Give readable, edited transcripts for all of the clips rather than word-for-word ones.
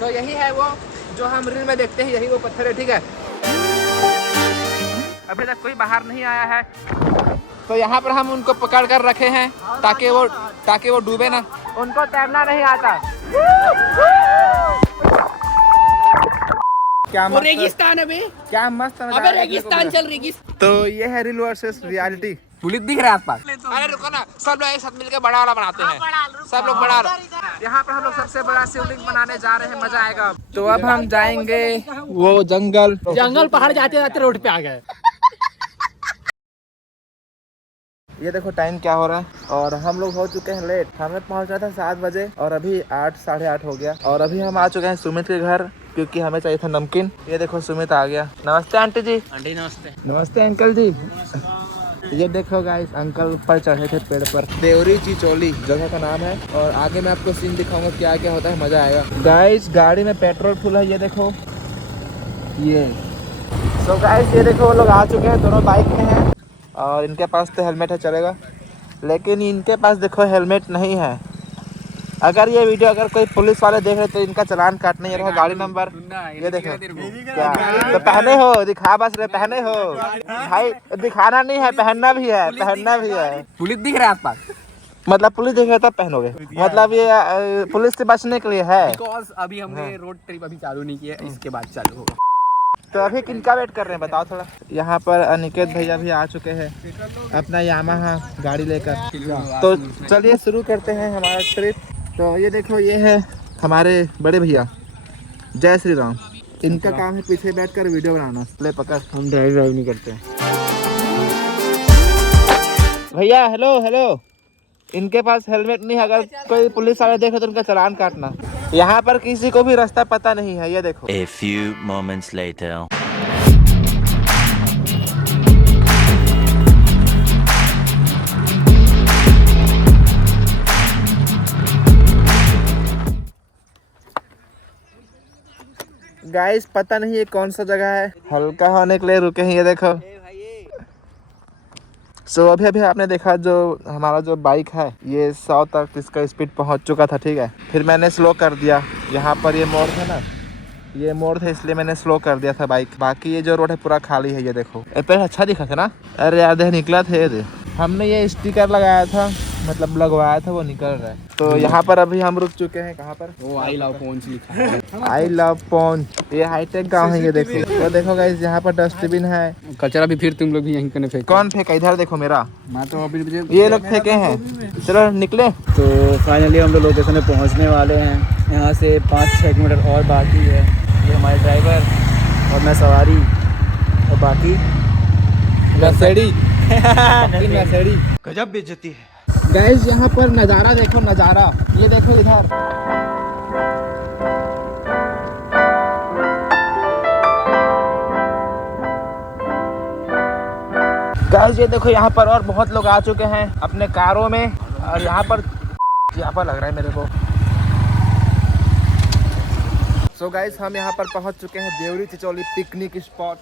तो यही है वो जो हम रील में देखते हैं, यही वो पत्थर है, ठीक है। अभी तक कोई बाहर नहीं आया है, तो यहाँ पर हम उनको पकड़ कर रखे हैं ताकि वो डूबे ना। उनको तैरना नहीं आता। क्या मस्त रेगिस्तान है, क्या मस्त अबे रेगिस्तान चल रेगिस्तान। तो ये है रील वर्सेस रियलिटी। पुलिस दिख रहा है आसपास। अरे रुको ना, सब लोग एक साथ मिलकर बड़ा वाला बनाते हैं। सब लोग बड़ा यहाँ पर हम लोग सबसे बड़ा शिवलिंग बनाने जा रहे हैं, मजा आएगा। तो अब हम जाएंगे वो जंगल पहाड़ जाते जाते रोड पे आ गए। ये देखो टाइम क्या हो रहा है, और हम लोग हो चुके हैं लेट। हमें पहुंचना था 7 बजे और अभी 8 साढ़े 8 हो गया। और अभी हम आ चुके हैं सुमित के घर, क्योंकि हमें चाहिए था नमकीन। ये देखो सुमित आ गया। नमस्ते आंटी जी। आंटी नमस्ते। नमस्ते अंकल जी। ये देखो गाइस, अंकल ऊपर चढ़े थे पेड़ पर। देवरी चिचोली जगह का नाम है, और आगे मैं आपको सीन दिखाऊंगा क्या क्या होता है, मजा आएगा। गाइस गाड़ी में पेट्रोल फुल है, ये देखो ये। सो गाइस ये देखो वो लोग आ चुके हैं, दोनों बाइक में हैं, और इनके पास तो हेलमेट है, चलेगा। लेकिन इनके पास देखो हेलमेट नहीं है। अगर ये वीडियो अगर कोई पुलिस वाले देख रहे तो इनका चालान काटना। ये रहा गाड़ी नंबर, ये देखो क्या तो पहने हो, दिखा बस रहे पहने हो भाई, दिखाना नहीं है, पहनना भी है, पहनना भी है। पुलिस दिख रहा है आसपास, मतलब पुलिस देख रहा तब पहनोगे, मतलब ये पुलिस से बचने के लिए है। बिकॉज अभी हमने रोड ट्रिप अभी चालू नहीं किया, इसके बाद चालू होगा। तो अभी किनका वेट कर रहे हैं बताओ थोड़ा। यहाँ पर अनिकेत भैया भी आ चुके हैं अपना यामाहा गाड़ी लेकर। तो चलिए शुरू करते हैं हमारा ट्रिप। तो ये देखो ये है हमारे बड़े भैया, जय श्री राम। इनका काम है पीछे बैठकर वीडियो बनाना। ले पकड़, हम ड्राइव नहीं करते भैया। हेलो हेलो, इनके पास हेलमेट नहीं है, अगर कोई पुलिस वाले देखे तो उनका चालान काटना। यहाँ पर किसी को भी रास्ता पता नहीं है, ये देखो। A few moments later. Guys पता नहीं ये कौन सा जगह है, हल्का होने के लिए रुके हैं, ये देखो। सो अभी आपने देखा जो हमारा जो बाइक है ये 100 तक इसका स्पीड पहुंच चुका था, ठीक है। फिर मैंने स्लो कर दिया, यहाँ पर ये मोड़ था ना, ये मोड़ था इसलिए मैंने स्लो कर दिया था बाइक। बाकी ये जो रोड है पूरा खाली है, ये देखो। पहले अच्छा दिखा था ना, अरे यार देख निकला था ये। हमने ये स्टिकर लगाया था, मतलब लगवाया था, वो निकल रहा है। तो यहाँ पर अभी हम रुक चुके हैं, कहाँ पर, वो आई लव पॉन्च लिखा है, आई लव पॉन्च। ये हाईटेक गांव है, ये देखो। तो देखो गाइस यहाँ पर डस्टबिन है, कचरा भी फिर तुम लोग भी यहीं करने फेंक। कौन फेंका, इधर देखो मेरा, मैं तो अभी ये लोग फेंके हैं। चलो निकले। तो फाइनली हम लोग लोकेशन में पहुँचने वाले हैं। यहाँ से 5-6 किलोमीटर और बाकी है। ये हमारे ड्राइवर और मैं सवारी, और बाकी नशेड़ी गजब बेइज्जती है। गाइस यहाँ पर नज़ारा देखो, नज़ारा ये देखो इधर। गाइस ये देखो यहाँ पर और बहुत लोग आ चुके हैं अपने कारों में, और यहाँ पर लग रहा है मेरे को। सो गाइस हम यहाँ पर पहुँच चुके हैं देवरी चिचोली पिकनिक स्पॉट,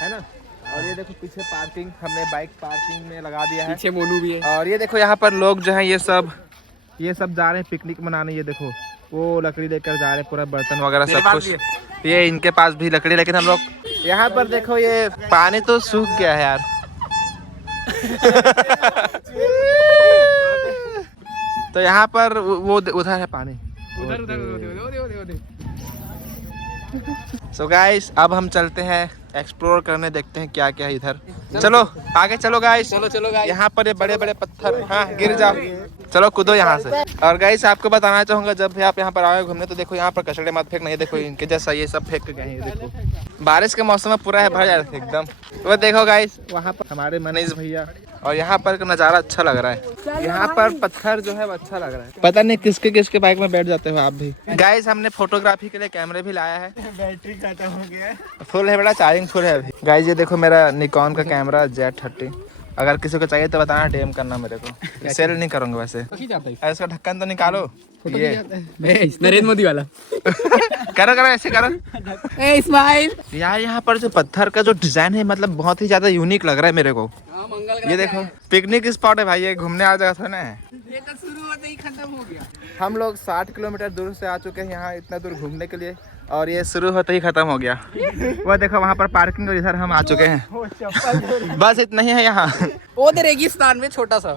है ना। और ये देखो पीछे पार्किंग, हमने बाइक पार्किंग में लगा दिया है, पीछे मोनू भी है। और ये देखो यहाँ पर लोग जो हैं ये सब जा रहे हैं पिकनिक मनाने। ये देखो वो लकड़ी लेकर जा रहे हैं, पूरा बर्तन वगैरह सब कुछ। ये इनके पास भी लकड़ी, लेकिन हम लोग यहाँ पर देखो ये पानी तो सूख गया है यार। तो यहाँ पर वो उधर है पानी, उधर। सो गाइस अब हम चलते हैं एक्सप्लोर करने, देखते हैं क्या क्या है इधर। चलो आगे चलो गाइस, चलो गाइस। यहाँ पर ये बड़े बड़े पत्थर, हाँ गिर जाओ, चलो कूदो यहाँ से। और गाइस आपको बताना चाहूंगा, जब भी आप यहाँ पर आओगे घूमने तो देखो यहाँ पर कचड़े मत फेंकना। ये देखो इनके जैसा ये सब फेंक गए हैं, ये देखो। बारिश के मौसम में पूरा है भर जाता है एकदम। वो देखो गाइस वहाँ पर हमारे मनीष भैया, और यहाँ पर का नज़ारा अच्छा लग रहा है। यहाँ पर पत्थर जो है वो अच्छा लग रहा है। पता नहीं किसके किसके बाइक में बैठ जाते हो आप भी। गाइस हमने फोटोग्राफी के लिए कैमरे भी लाया है, बैटरी खत्म हो गया है, फुल है, बड़ा चार्जिंग फुल है अभी। गाइस ये देखो मेरा निकॉन का कैमरा Z30, अगर किसी को चाहिए तो बताना, डीएम करना मेरे को। सेल नहीं करूँगा वैसे। इसका ढक्कन तो निकालो, ये नरेंद्र मोदी वाला। करो ऐसे करो, स्माइल। यार यहाँ पर जो पत्थर का जो डिजाइन है, मतलब बहुत ही ज्यादा यूनिक लग रहा है मेरे को। ये देखो पिकनिक स्पॉट है भाई, ये घूमने आ जाएगा था ना। ये तो शुरू होते ही खत्म हो गया। हम लोग 60 किलोमीटर दूर से आ चुके हैं यहाँ इतना दूर घूमने के लिए, और ये शुरू होते ही खत्म हो गया। वो देखो वहाँ पर पार्किंग, और इधर हम आ चुके हैं। बस इतना ही है यहाँ। वो रेगिस्तान में छोटा सा।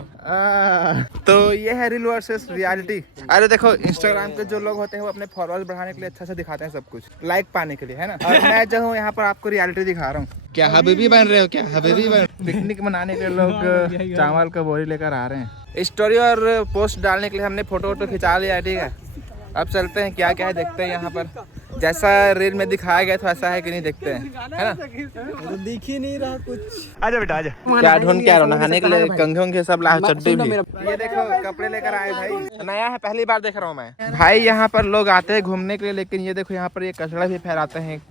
तो ये है रियल वर्सेस रियलिटी। अरे देखो इंस्टाग्राम पे जो लोग होते हैं वो अपने फॉलोअर्स बढ़ाने के लिए अच्छा से दिखाते हैं सब कुछ, लाइक पाने के लिए, है ना। और मैं जो हूँ यहाँ पर आपको रियलिटी दिखा रहा हूँ। क्या हबीबी बन रहे हो? क्या हबीबी बन? पिकनिक मनाने के लिए लोग चावल का बोरी लेकर आ रहे हैं। स्टोरी और पोस्ट डालने के लिए हमने फोटो वोटो खिंचा लिया है, ठीक है। अब चलते हैं क्या क्या है देखते हैं यहाँ पर। जैसा रील में दिखाया गया था ऐसा है कि नहीं देखते हैं, है ना। तो दिख ही नहीं रहा कुछ। आजा बेटा आजा। क्या ढूंढ के आ रहा हूँ? नहाने के लिए कंघे उंघे सब ला, चड्डी भी। ये देखो कपड़े लेकर आए भाई, नया है, पहली बार देख रहा हूँ मैं। भाई यहाँ पर लोग आते हैं घूमने के लिए, लेकिन ये देखो यहाँ पर ये कचरा भी फैलाते हैं।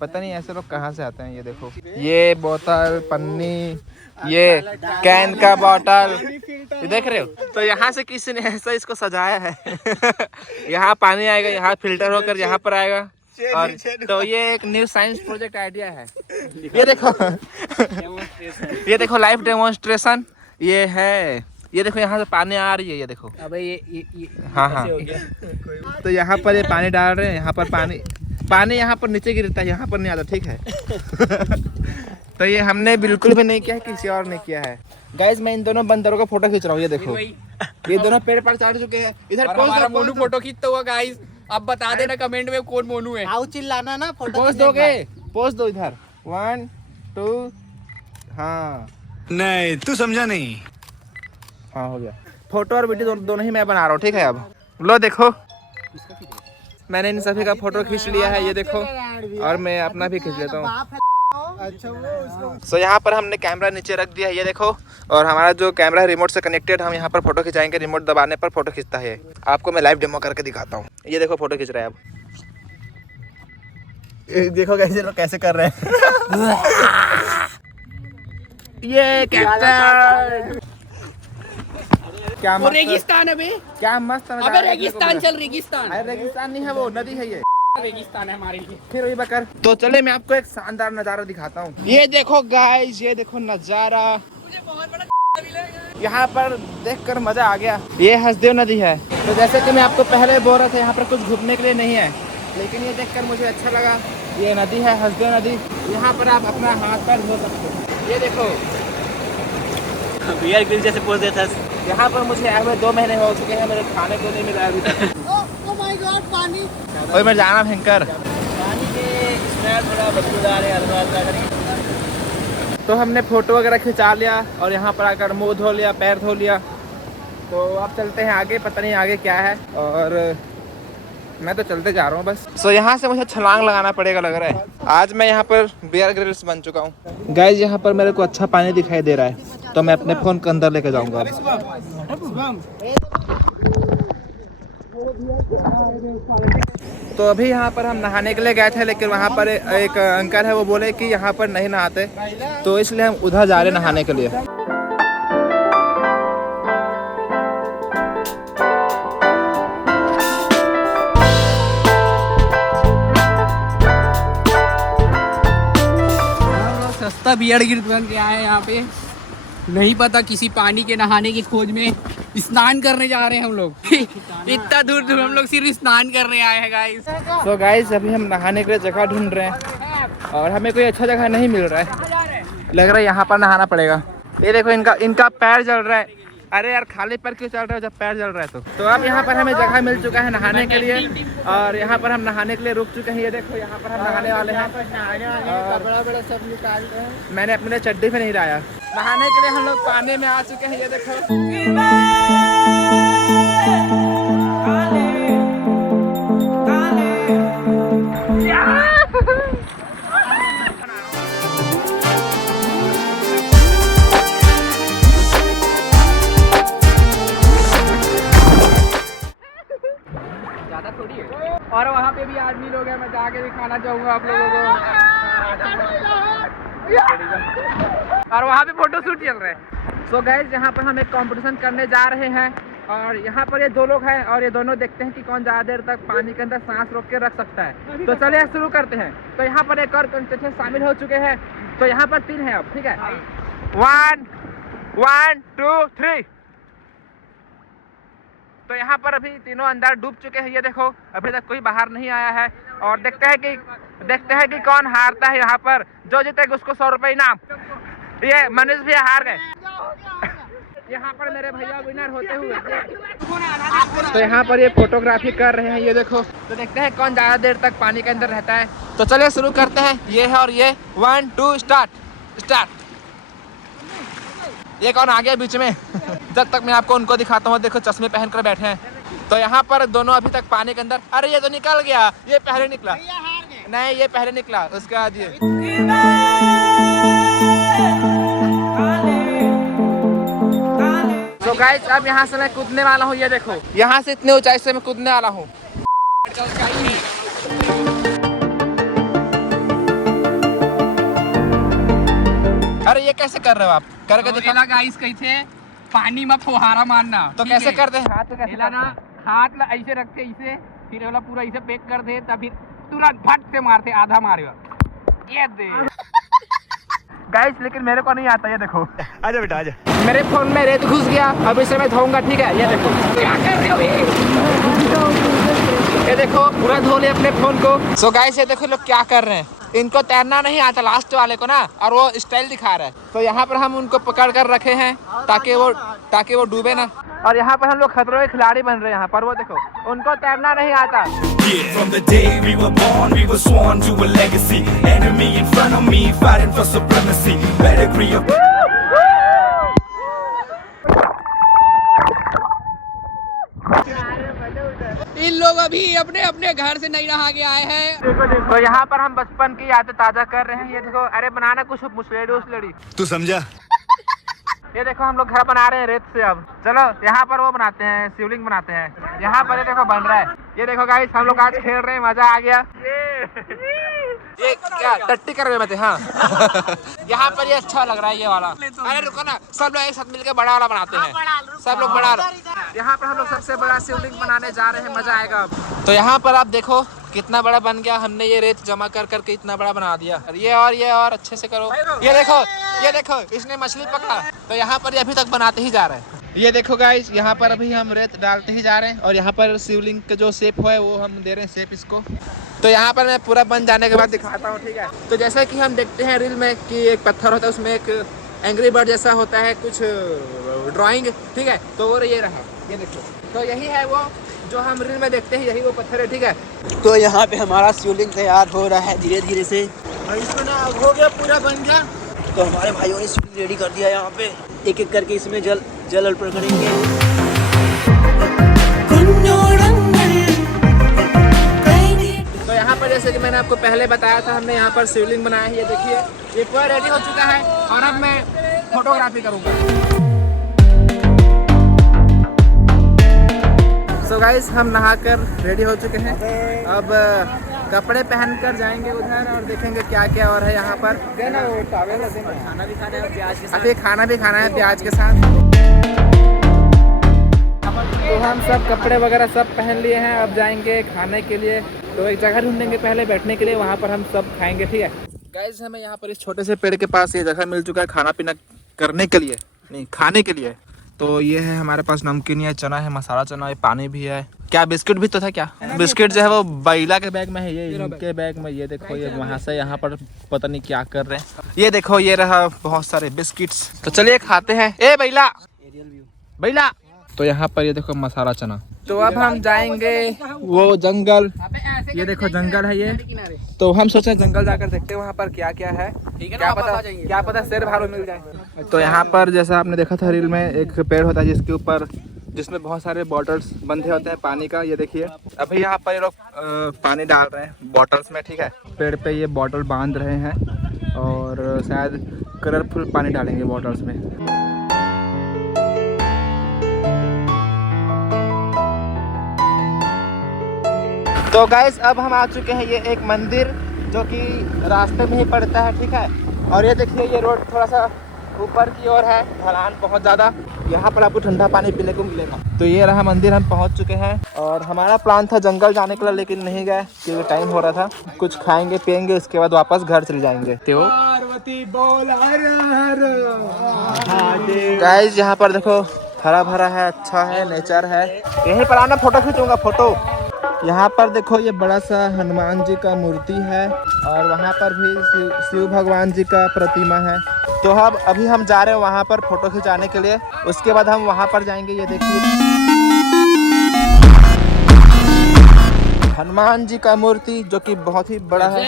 पता नहीं ऐसे लोग कहाँ से आते हैं। ये देखो ये बोतल, पन्नी, ये कैन का बोतल, ये देख रहे हो। तो यहाँ से किसी ने ऐसा इसको सजाया है। यहाँ पानी आएगा, यहाँ फिल्टर होकर यहाँ पर आएगा। और तो ये एक न्यू साइंस प्रोजेक्ट आइडिया है। ये देखो ये देखो लाइव डेमोन्स्ट्रेशन ये है। ये देखो यहाँ से पानी आ रही है, ये देखो। अबे ये हाँ हाँ। तो यहाँ पर ये पानी डाल रहे हैं, यहाँ पर पानी यहाँ पर नीचे गिरता है, यहाँ पर नहीं आता, ठीक है। तो ये हमने बिल्कुल भी नहीं किया है, किसी और ने किया है। गाइस मैं इन दोनों बंदरों का फोटो खींच रहा हूँ। ये देखो ये दोनों पेड़ पर चढ़ चुके हैं। इधर हमारा मोनू फोटो खींचता हुआ गाइस। अब बता देना कमेंट में कौन मोनू है। आओ चिल्लाना ना, फोटो पोस्ट दोगे? पोस्ट दो इधर। 1 2 हाँ नहीं तू समझा नहीं। हाँ हो गया। फोटो और वीडियो दोनों ही मैं बना रहा हूँ, ठीक है। अब लो देखो मैंने इन सभी का फोटो खींच लिया है, ये देखो। और मैं अपना भी खींच लेता हूँ। सो यहाँ पर हमने कैमरा नीचे रख दिया है, ये देखो। और हमारा जो कैमरा है रिमोट से कनेक्टेड, हम यहाँ पर फोटो खिंचाएंगे। रिमोट दबाने पर फोटो खींचता है। आपको मैं लाइव डेमो करके दिखाता हूँ। ये देखो फोटो खींच रहा है। अब देखो कैसे लोग कैसे कर रहे हैं। ये कैप्टन क्या मस्त, रेगिस्तान है बे। क्या मस्त नजारा अबे है। रेगिस्तान चल, रेगिस्तान। अरे रेगिस्तान नहीं है, वो नदी है। ये रेगिस्तान है हमारे लिए। फिर वही बकर। तो चले मैं आपको एक शानदार नजारा दिखाता हूँ। ये देखो गाइस, ये देखो नजारा। मुझे बहुत बड़ा यहाँ पर देखकर मजा आ गया। ये हसदेव नदी है। तो जैसे कि मैं आपको पहले बोल रहा था, यहाँ पर कुछ घूमने के लिए नहीं है, लेकिन ये देखकर मुझे अच्छा लगा। ये नदी है हसदेव नदी। यहाँ पर आप अपना हाथ पैर धो सकते हो। ये देखो बियर ग्रिल जैसे पोज देता है। यहाँ पर मुझे आए हुए 2 महीने हो चुके हैं, मेरे खाने को नहीं मिला अभी तक। पानी और मैं जाना भयंकर। पानी के स्मेल थोड़ा बदबूदार है, हल्का। तो हमने फोटो वगैरह खिंचा लिया और यहाँ पर आकर मुंह धो लिया, पैर धो लिया। तो अब चलते हैं आगे, पता नहीं आगे क्या है। और मैं तो चलते जा रहा हूँ बस। सो यहाँ से मुझे छलांग लगाना पड़ेगा लग रहा है। आज मैं यहाँ पर बियर ग्रिल्स बन चुका हूँ। गाइस यहाँ पर मेरे को अच्छा पानी दिखाई दे रहा है, तो मैं अपने फोन के अंदर लेके जाऊँगा। तो अभी यहाँ पर हम नहाने के लिए गए थे, लेकिन वहाँ पर एक अंकल है, वो बोले कि यहाँ पर नहीं नहाते, तो इसलिए हम उधर जा रहे नहाने के लिए। सस्ता बियर गिर बन के आए यहाँ पे। नहीं पता किसी पानी के नहाने की खोज में स्नान करने जा रहे हैं हम लोग। इतना दूर दूर हम लोग सिर्फ स्नान करने आए हैं गाइस। तो गाइस अभी हम नहाने के लिए जगह ढूंढ रहे हैं और हमें कोई अच्छा जगह नहीं मिल रहा है। लग रहा है यहाँ पर नहाना पड़ेगा। ये देखो इनका पैर जल रहा है। अरे यार खाली पैर क्यों चल रहा है जब पैर जल रहा है? तो अब यहाँ पर हमें जगह मिल चुका है नहाने के लिए, और यहाँ पर हम नहाने के लिए रुक चुके हैं। ये देखो यहाँ पर हम नहाने वाले हैं। बड़ा सब निकाल रहे हैं। मैंने अपने लिए चड्डी पे नहीं लाया। नहाने के लिए हम लोग पानी में आ चुके हैं। ये देखो ज्यादा थोड़ी है। और वहाँ पे भी आदमी लोग हैं, मैं जाके दिखाना चाहूँगा आप लोगों को। और वहाँ पे फोटो शूट चल रहा है। सो गाइस यहाँ पर हम एक कंपटीशन करने जा रहे हैं, और यहाँ पर ये 2 लोग हैं और ये दोनों देखते हैं कि कौन ज़्यादा देर तक पानी के अंदर सांस रोक के रख सकता है। तो चलिए शुरू करते हैं। तो यहाँ पर एक और कंटेस्टेंट शामिल हो चुके हैं। तो यहाँ पर 3 हैं अब, ठीक है। 1 2 3 तो यहाँ पर अभी तीनों अंदर डूब चुके हैं। ये देखो अभी तक कोई बाहर नहीं आया है और देखते हैं कि कौन हारता है। यहाँ पर जो जीतेगा उसको 100 रुपये इनाम। ये मनीष भैया हार गए। यहाँ पर मेरे भैया विनर होते हुए। तो यहाँ पर ये फोटोग्राफी कर रहे हैं। ये देखो तो देखते हैं कौन ज्यादा देर तक पानी के अंदर रहता है। तो चलिए शुरू करते हैं। ये है और ये 1 2 स्टार्ट। ये कौन आ गया बीच में? जब तक मैं आपको उनको दिखाता हूँ। देखो चश्मे पहन कर बैठे हैं। तो यहाँ पर दोनों अभी तक पानी के अंदर। अरे ये तो निकल गया, ये पहले निकला। नहीं ये पहले निकला, उसके बाद ये। तो गाइस अब यहाँ से मैं कूदने वाला हूँ। ये देखो यहाँ से इतने ऊंचाई से मैं कूदने वाला हूँ। अरे ये कैसे कर रहे हो आप? करके दिखाना। गाइस कही थे पानी में फुहारा मारना। तो कैसे करते हैं? हाथ से कैसे ना हाथ ऐसे रखते ऐसे, फिर वाला पूरा ऐसे पैक कर दे, तब फिर तुरंत फट से मारते, आधा मारेगा। ये दे गाइस लेकिन मेरे को नहीं आता। ये देखो आजा बेटा आजा। मेरे फोन में रेत घुस गया, अब इसे मैं धोऊंगा। ठीक है ये देखो क्या कर रहे हो ये देखो पूरा धो ले अपने फोन को। सो गाइस ये देखो लोग क्या कर रहे हैं। इनको तैरना नहीं आता लास्ट वाले को ना, और वो स्टाइल दिखा रहा है। तो यहाँ पर हम उनको पकड़ कर रखे हैं ताकि वो डूबे ना। और यहाँ पर हम लोग खतरों के खिलाड़ी बन रहे हैं। यहाँ पर वो देखो उनको तैरना नहीं आता। From the day we were born, we were sworn to a legacy. Enemy in front of me, fighting for supremacy. Pedigree of इन लोग अभी अपने अपने घर से नहीं नहा के आए हैं। तो यहाँ पर हम बचपन की यादें ताजा कर रहे हैं। ये देखो अरे बनाना कुछ मुसलेड़ी। तू समझा? ये देखो हम लोग घर बना रहे हैं रेत से। अब चलो यहाँ पर वो बनाते हैं, शिवलिंग बनाते हैं। यहाँ पर ये देखो बन रहा है। ये देखो गाइस हम लोग आज खेल रहे हैं, मजा आ गया। ये क्या टट्टी कर रहे थे? हाँ यहाँ पर ये अच्छा लग रहा है ये वाला। अरे रुको ना, सब लोग एक साथ मिलकर बड़ा वाला बनाते हैं। सब लोग बड़ा। यहाँ पर हम लोग सबसे बड़ा शिवलिंग बनाने जा रहे हैं, मजा आएगा अब। तो यहाँ पर आप देखो कितना बड़ा बन गया। हमने ये रेत जमा कर करके इतना बड़ा बना दिया। ये और अच्छे से करो। ये देखो इसने मछली पकड़ा। तो यहाँ पर ये अभी तक बनाते ही जा रहे हैं। ये देखो गाइस यहाँ पर अभी हम रेत डालते ही जा रहे हैं। और यहाँ पर शिवलिंग का जो शेप है वो हम दे रहे हैं शेप इसको। तो यहाँ पर मैं पूरा बन जाने के बाद दिखाता हूँ। ठीक है तो जैसा कि हम देखते हैं रील में कि एक पत्थर होता है, उसमें एक एंग्री बर्ड जैसा होता है कुछ ड्राइंग। ठीक है तो वो ये रहा, ये देखो। तो यही है वो जो हम रील में देखते हैं, यही वो पत्थर है। ठीक है तो यहाँ पे हमारा शिवलिंग तैयार हो रहा है धीरे धीरे से। इसको ना हो गया, पूरा बन गया। तो हमारे भाइयों ने शिवलिंग रेडी कर दिया। यहाँ पे एक एक करके इसमें जल अर्पण करेंगे। तो यहाँ पर जैसे कि मैंने आपको पहले बताया था, हमने यहाँ पर शिवलिंग बनाया है। ये देखिए ये पूरा रेडी हो चुका है और अब मैं फोटोग्राफी करूँगा। सो गाइस हम नहाकर रेडी हो चुके हैं। अब कपड़े पहनकर जाएंगे उधर और देखेंगे क्या क्या और है यहाँ पर। खाना भी खाना है प्याज के साथ। अभी खाना भी खाना है प्याज के साथ। तो हम सब कपड़े वगैरह सब पहन लिए हैं, अब जाएंगे खाने के लिए। तो एक जगह ढूंढेंगे पहले बैठने के लिए, वहाँ पर हम सब खाएंगे। ठीक है गाइस हमें यहाँ पर इस छोटे से पेड़ के पास ये जगह मिल चुका है खाना पीना करने के लिए, नहीं खाने के लिए। तो ये है हमारे पास नमकीन है, चना है, मसाला चना है, पानी भी है। क्या बिस्किट भी तो था क्या? बिस्किट जो है वो बैला के बैग में है, ये इनके बैग में। ये देखो ये वहाँ से यहाँ पर पता नहीं क्या कर रहे हैं। ये देखो ये रहा बहुत सारे बिस्किट्स। तो चलिए खाते हैं। ए बैला। तो यहाँ पर ये देखो मसाला चना। तो अब हम जाएंगे वो जंगल। ये देखो जंगल है ये। तो हम सोचे जंगल जाकर देखते हैं वहाँ पर क्या क्या है। क्या पता शेर भालू मिल जाए। तो यहाँ पर जैसा आपने देखा था रील में, एक पेड़ होता है जिसमें बहुत सारे बॉटल्स बंधे होते हैं पानी का। ये देखिए अभी यहाँ पर ये लोग पानी डाल रहे हैं बॉटल्स में। ठीक है पेड़ पे ये बॉटल बांध रहे हैं और शायद कलरफुल पानी डालेंगे बॉटल्स में। तो गाइस अब हम आ चुके हैं ये एक मंदिर जो कि रास्ते में ही पड़ता है। ठीक है और ये देखिए ये रोड थोड़ा सा ऊपर की ओर है, ढलान बहुत ज़्यादा। यहाँ पर आपको ठंडा पानी पीने को मिलेगा। तो ये रहा मंदिर, हम पहुँच चुके हैं। और हमारा प्लान था जंगल जाने के लिए लेकिन नहीं गए क्योंकि टाइम हो रहा था। कुछ खाएंगे पियेंगे उसके बाद वापस घर चले जाएंगे। तो गाइस यहाँ पर देखो हरा भरा है, अच्छा है, नेचर है। यहीं पर आना, फोटो खींचूंगा फोटो। यहाँ पर देखो ये बड़ा सा हनुमान जी का मूर्ति है और वहाँ पर भी शिव भगवान जी का प्रतिमा है। तो अब अभी हम जा रहे हैं वहाँ पर फोटो खिंचाने के लिए। उसके बाद हम वहाँ पर जाएंगे। ये देखिए हनुमान जी का मूर्ति जो कि बहुत ही बड़ा है।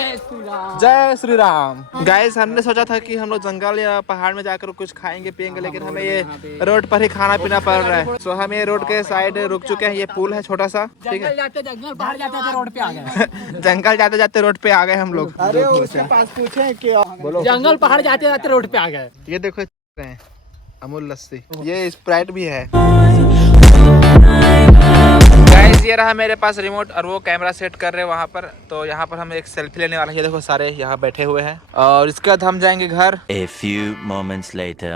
जय श्री राम। गाइस, हमने सोचा था कि हम लोग जंगल या पहाड़ में जाकर कुछ खाएंगे पियेंगे, लेकिन हमें ये रोड पर ही खाना पीना पड़ रहा है। सो हम ये रोड के साइड रुक चुके हैं। ये पुल है छोटा सा, ठीक है। जंगल पहाड़ जाते रोड पे आ गए। जंगल जाते जाते रोड पे आ गए हम लोग। अरे उसके पास पूछे कि बोलो। जंगल पहाड़ जाते जाते रोड पे आ गए। ये देखो अमूल लस्सी, ये स्प्राइट भी है। गाइस, ये रहा मेरे पास रिमोट और वो कैमरा सेट कर रहे हैं वहाँ पर। तो यहाँ पर हम एक सेल्फी लेने वाले हैं। ये देखो सारे यहाँ बैठे हुए हैं और इसके बाद हम जाएंगे घर। A few moments later.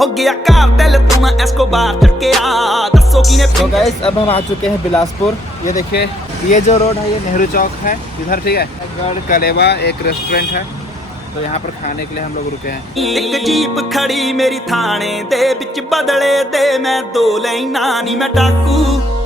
हो गया कार दिल तू ना एस्कोबार चढ़के आ दसो किने। तो गाइस, अब हम आ चुके हैं बिलासपुर। ये देखिए, ये जो रोड है ये नेहरू चौक है इधर, ठीक है। गढ़ कलेवा एक रेस्टोरेंट है, तो यहाँ पर खाने के लिए हम लोग रुके हैं। एक जीप खड़ी मेरी थाने दे बिच बदले दे मैं दो लेना नी मैं डाकू